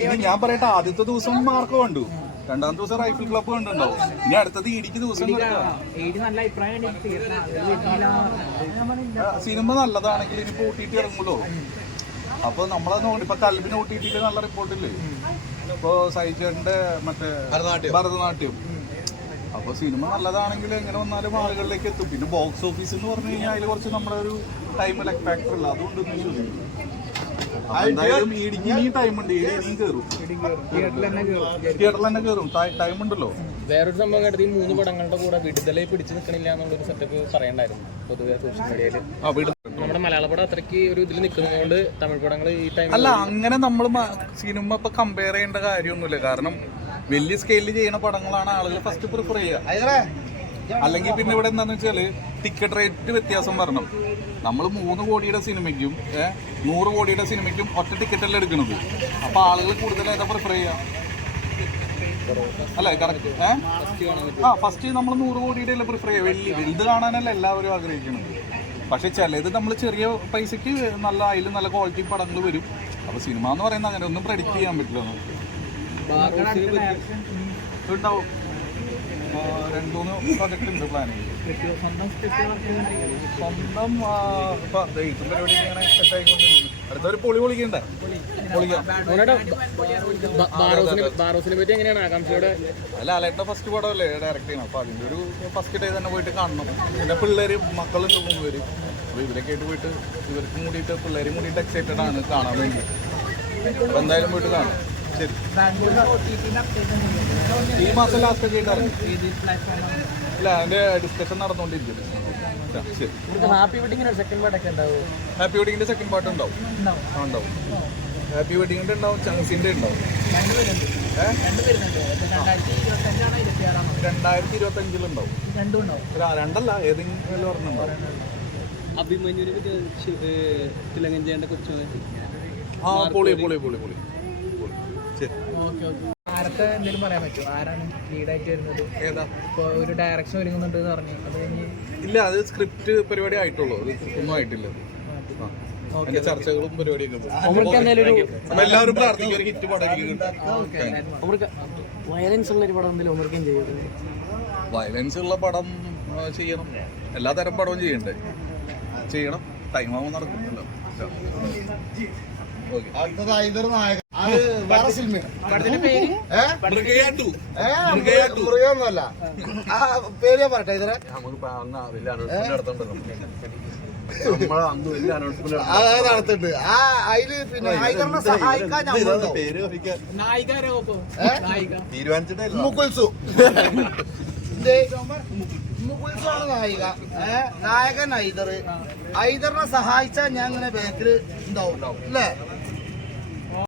ഇനി ഞാൻ പറയട്ടെ ആദ്യത്തെ ദിവസം മാർക്ക് കണ്ടു. രണ്ടാമത്തെ ദിവസം റൈഫിൾ ക്ലബ്ബ് കണ്ടുണ്ടാവും ഇനി അടുത്തത് ഇടിക്ക് ദിവസം സിനിമ നല്ലതാണെങ്കിൽ ഇനി പൂട്ടിയിട്ട് ഇറങ്ങുമല്ലോ. അപ്പൊ നമ്മളത് നോക്കി ഇപ്പൊ കൽബിന് ഓട്ടിട്ട് നല്ല റിപ്പോർട്ടില്ലേ ഇപ്പൊ സൈജന്റെ മറ്റേ ഭരതനാട്യം. അപ്പൊ സിനിമ നല്ലതാണെങ്കിൽ എങ്ങനെ വന്നാലും ആളുകളിലേക്ക് എത്തും. പിന്നെ ബോക്സ് ഓഫീസ് എന്ന് പറഞ്ഞു കഴിഞ്ഞാൽ അതിൽ കുറച്ച് നമ്മുടെ ഒരു ടൈം ഫാക്ടർ ഇല്ല. അതുകൊണ്ട് വിശ്വസിക്കും അപ്പൊ എന്തായാലും ഇടിക്ക് ഇനി ടൈം ഉണ്ട്. ഇടി ഇനിയും കയറും തിയേറ്ററിൽ തന്നെ കയറും തിയേറ്ററിൽ തന്നെ കയറും ടൈം ഉണ്ടല്ലോ. വേറൊരു സംഭവം കേട്ടത് ഈ മൂന്ന് പടങ്ങളുടെ കൂടെ വിടുതലയിൽ പിടിച്ചു നിൽക്കണില്ല എന്നുള്ളൊരു സെറ്റപ്പ് പറയണ്ടായിരുന്നു പൊതുവെ സോഷ്യൽ മീഡിയയിൽ നമ്മുടെ മലയാള പടം അത്രയ്ക്ക് ഒരു ഇതിൽ നിൽക്കുന്നതുകൊണ്ട് തമിഴ് പടങ്ങൾ ഈ ടൈം അല്ല അങ്ങനെ നമ്മൾ സിനിമ ഇപ്പൊ കമ്പയർ ചെയ്യേണ്ട കാര്യമൊന്നുമില്ല. കാരണം വലിയ സ്കെയിലിൽ ചെയ്യുന്ന പടങ്ങളാണ് ആളുകൾ ഫസ്റ്റ് പ്രിഫർ ചെയ്യുക. അല്ലെങ്കിൽ പിന്നെ ഇവിടെ എന്താണെന്ന് വെച്ചാൽ ടിക്കറ്റ് റേറ്റ് വ്യത്യാസം വരണം. നമ്മൾ മൂന്ന് കോടിയുടെ സിനിമയ്ക്കും നൂറ് കോടിയുടെ സിനിമയ്ക്കും ഒറ്റ ടിക്കറ്റ് അല്ല എടുക്കുന്നത് അപ്പൊ ആളുകൾ കൂടുതൽ ഏതാ പ്രിഫർ ചെയ്യുക അല്ലേ കറക്റ്റ് ആ ഫസ്റ്റ് നമ്മൾ നൂറ് കോടിയുടെ അല്ലേ പ്രിഫർ ചെയ്യുക വലിയ വലുത് കാണാനല്ല എല്ലാവരും ആഗ്രഹിക്കുന്നത് പക്ഷെ ചിലത് നമ്മൾ ചെറിയ പൈസക്ക് നല്ല അതിൽ നല്ല ക്വാളിറ്റി പടങ്ങൾ വരും. അപ്പൊ സിനിമ എന്ന് പറയുന്നത് അങ്ങനെ ഒന്നും പ്രെഡിക്റ്റ് ചെയ്യാൻ പറ്റില്ല നമുക്ക്. ഉണ്ടാവും രണ്ട് മൂന്ന് ഉണ്ട് പ്ലാനിങ് സ്വന്തം ഇപ്പൊ പരിപാടി ഇങ്ങനെ അടുത്തൊരു പൊളി പൊളിക്കണ്ടേ? പൊളിക്കാം. അല്ല അലേട്ട ഫസ്റ്റ് പടമല്ലേ ഡയറക്റ്റ് ചെയ്യണം. അപ്പൊ അതിന്റെ ഒരു ഫസ്റ്റ് ഡേ തന്നെ പോയിട്ട് കാണണം. പിന്നെ പിള്ളേര് മക്കളുണ്ട് മൂന്ന് പേര്. അപ്പൊ ഇവരൊക്കെ ആയിട്ട് പോയിട്ട് ഇവർക്കും കൂടിയിട്ട് പിള്ളേരും കൂടിയിട്ട് എക്സൈറ്റഡ് ആണ് കാണാൻ വേണ്ടി. അപ്പൊ എന്തായാലും പോയിട്ട് കാണും. ഈ മാസം ലാസ്റ്റ് ഒക്കെ ആയിട്ട് ഇല്ല അതിന്റെ ഡിസ്കഷൻ ശരി ഹാപ്പി വെഡിങ്ങിന് സെക്കൻഡ് പാർട്ടൊക്കെ ഉണ്ടാവും? ഹാപ്പി വെഡിങ്ങിന്റെ സെക്കൻഡ് പാർട്ട് ഉണ്ടാവും ഉണ്ടാവും. ആ, ഉണ്ടാവും. ഹാപ്പി വെഡിങ്ങിന്റെ ഉണ്ടാവും ചങ്സിന്റെ ഉണ്ടാവും. രണ്ടായിരത്തി ഇരുപത്തി അഞ്ചിലുണ്ടാവും രണ്ടും ഉണ്ടാവും. അല്ല, രണ്ടല്ല ഏതെങ്കിലും ഉണ്ടാവും. അഭിമന്യുവിനെ പറ്റി തിലങ്കഞ്ചേണ്ട കൊച്ചു ആ പൊളി. പൊളി പൊളി പൊളി. ആരൊക്കെ എന്തെങ്കിലും പറയാൻ പറ്റുമോ ആരാണ് ലീഡായിട്ട് വരുന്നത്? ഏതാ? ഇപ്പോൾ ഒരു ഡയറക്ഷൻ ഒരുങ്ങുന്നുണ്ട് എന്ന് പറഞ്ഞു. അത് കഴിഞ്ഞ് ഇല്ല അത് സ്ക്രിപ്റ്റ് പരിപാടി ആയിട്ടുള്ളൂ. അത് ഒന്നും ആയിട്ടില്ല. അതിന്റെ ചർച്ചകളും പരിപാടിയൊക്കെ പോകും. എല്ലാവരും പ്രാർത്ഥിക്കും ഒരു ഹിറ്റ് പടം വയലൻസ് ഉള്ള ഒരു പടം എന്തെങ്കിലും വയലൻസ് ഉള്ള പടം ചെയ്യണം. എല്ലാ തരം പടവും ചെയ്യണ്ടേ? ചെയ്യണം. ടൈം ആവുമ്പോൾ നടക്കുമല്ലോ ഓക്കെ. അടുത്തത് ഐതർ നായകൻ. അത് വേറെ സിനിമയാണ്. മൃഗമൊന്നുമല്ല ആ പേര് ഞാൻ പറയട്ടെ ഇതിനെ? നടത്തുന്നുണ്ട് ആ അതിൽ പിന്നെ ഐതറിനെ സഹായിക്കാൻ ഞങ്ങളുണ്ടാവും. പേര് ചോദിക്കാൻ? ആരാവപ്പോ നായിക തീരുമാനിച്ചിട്ടില്ല മുകുൽസു ഇത് മുകുൽസു ആണ് നായിക ഏ നായകൻ ഐദർ ഐദറിനെ സഹായിച്ചാൽ ഞാൻ ഇങ്ങനെ ബാക്കിൽ ഉണ്ടാവും അല്ലേ?